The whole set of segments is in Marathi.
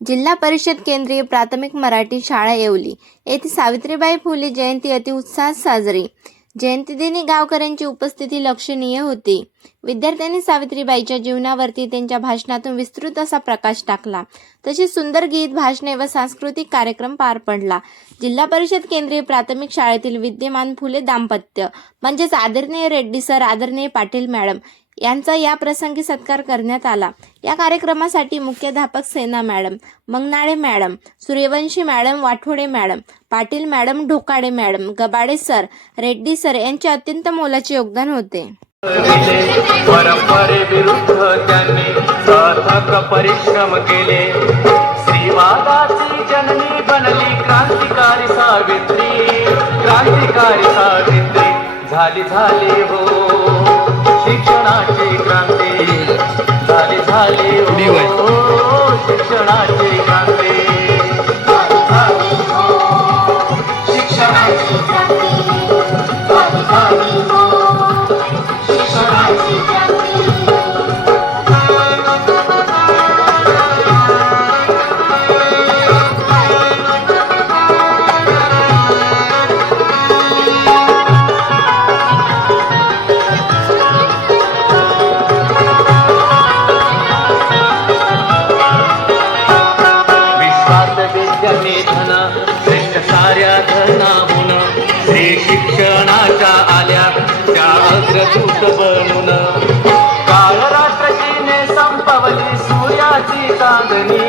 जिल्हा परिषद केंद्रीय प्राथमिक मराठी शाळा येवली येथे सावित्रीबाई फुले जयंती अति उत्साहात साजरी। जयंतीदिनी गावकऱ्यांची उपस्थिती लक्षणीय होती। विद्यार्थ्यांनी सावित्रीबाईच्या जीवनावरती त्यांच्या भाषणातून विस्तृत असा प्रकाश टाकला। तसेच सुंदर गीत, भाषणे व सांस्कृतिक कार्यक्रम पार पडला। जिल्हा परिषद केंद्रीय प्राथमिक शाळेतील विद्यमान फुले दाम्पत्य म्हणजेच आदरणीय रेड्डी सर, आदरणीय पाटील मॅडम यांचा या प्रसंगी सत्कार करण्यात आला। या कार्यक्रमासाठी मुख्याध्यापक Sena madam, Mangnale madam, Suryavanshi madam, Wathode madam, Patil madam, Dhokade madam, Gabade sir, Reddy sir यांचे अत्यंत मोलाचे योगदान होते। परंपरेविरुद्ध त्यांनी सार्थक परिश्रम केले। स्त्रीवादाची जननी बनली क्रांतिकारी सावित्री, क्रांतिकारी सावित्री झाली हो शिक्षणाची क्रांती, झाली हो शिक्षणाची क्रांती, शिक्षणाची क्रांती, झाली हो शिक्षणाची क्रांती। श्रेष्ठ साऱ्या धनाहून श्री शिक्षणाच्या आल्या त्या अग्रदूत बनून, काळ रात्रीने संपवली सूर्याची चांदणी,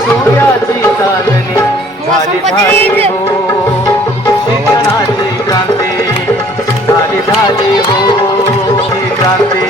सूर्याची चांदणी झाली हो शिक्षणाची क्रांती, झाली हो क्रांती।